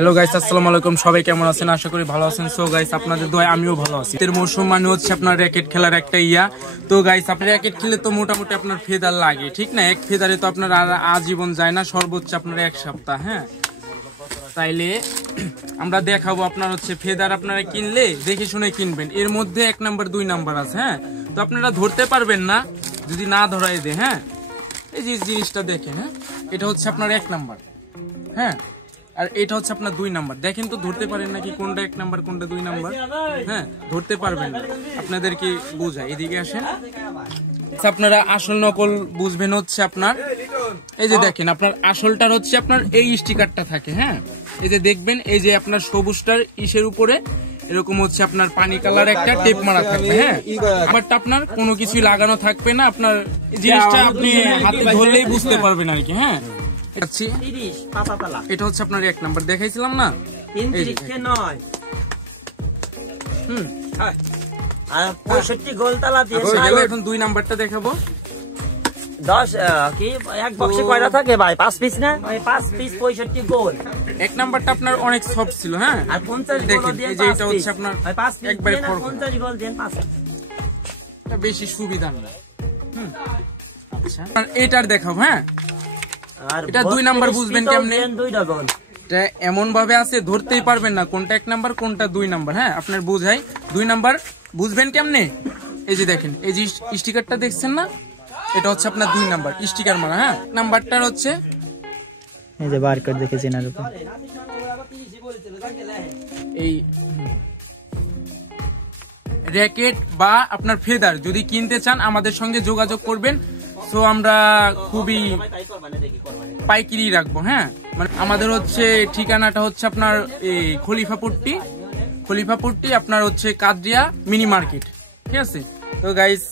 Hello guys, আসসালামু আলাইকুম। সবাই কেমন আছেন? আশা করি ভালো আছেন। সো গাইস, আপনাদের দোয়ায় আমিও ভালো আছি। এর মৌসুম মানে হচ্ছে আপনার র্যাকেট খেলার একটা তো গাইস, আপনি র্যাকেট খেলে তো মোটামুটি আপনার ফেদার লাগে, ঠিক না? এক ফেদারে তো আপনার আর আজীবন যায় না, সর্বোচ্চ আপনার এক সপ্তাহ। হ্যাঁ, তাইলে আমরা দেখাবো আপনার হচ্ছে ফেদার আপনারা কিনলে দেখে শুনে কিনবেন। এর মধ্যে 1 নাম্বার 2 নাম্বার আছে। হ্যাঁ, তো আপনারা ধরতে পারবেন না যদি না ধরাই দেয়। হ্যাঁ, এই যে জিনিসটা দেখেন। হ্যাঁ, এটা হচ্ছে আপনার 1 নাম্বার। হ্যাঁ, আর এটা হচ্ছে আপনার 2 নাম্বার। দেখেন তো ধরতে পারেন নাকি কোনটা 1 নাম্বার কোনটা 2 নাম্বার? হ্যাঁ, ধরতে পারবেন না। আপনাদেরকে বোঝাই, এদিকে আসেন। আপনারা আসল নকল বুঝবেন হচ্ছে আপনার এই যে দেখেন, আপনার আসলটার হচ্ছে আপনার এই স্টিকারটা থাকে। হ্যাঁ, এই যে দেখবেন, এই যে আপনার সবুজটার ইসের উপরে এরকম হচ্ছে আপনার পানি কালার একটা টেপ মারা থাকবে। হ্যাঁ, আমারটা আপনার কোনো কিছুই লাগানো থাকবে না। আপনার জিনিসটা আপনি হাতে ধরলেই বুঝতে পারবেন আর কি। হ্যাঁ, এটা হচ্ছে আপনার 1 নাম্বার দেখাইছিলাম না? এখন 2 নাম্বারটা দেখাবো। 10 কি এক বক্সে কয়টা থাকে ভাই? 5 পিস না? 5 পিস 65 গোল। 1 নাম্বারটা আপনার অনেক সফট ছিল। হ্যাঁ, আর 50 দেখেন, এই যে এটা হচ্ছে আপনার 5 পিস একবারে 50 গোল দেন 5। এটা বেশি সুবিধা না। আচ্ছা, এটার দেখাবো। হ্যাঁ, আর এটা 2 নাম্বার বুঝবেন কেমনে? 2টা গোল। এটা এমন ভাবে আছে ধরতেই পারবেন না কোনটা 1 নাম্বার কোনটা 2 নাম্বার। হ্যাঁ, আপনার বোঝাই 2 নাম্বার বুঝবেন কেমনে? এই যে দেখেন, এই যে স্টিকারটা দেখছেন না? এটা হচ্ছে আপনার 2 নাম্বার স্টিকার মারা। হ্যাঁ, নাম্বারটার হচ্ছে এই যে বারকোড দেখেছেন আর উপর এই র্যাকেট বা আপনার ফেদার যদি কিনতে চান আমাদের সঙ্গে যোগাযোগ করবেন। সো আমরা খুবই পাইকারি রাখবো। হ্যাঁ, মানে আমাদের হচ্ছে ঠিকানাটা হচ্ছে আপনার এই খলিফাপুরটি আপনার হচ্ছে কাদরিয়া মিনি মার্কেট। ঠিক আছে? তো গাইস,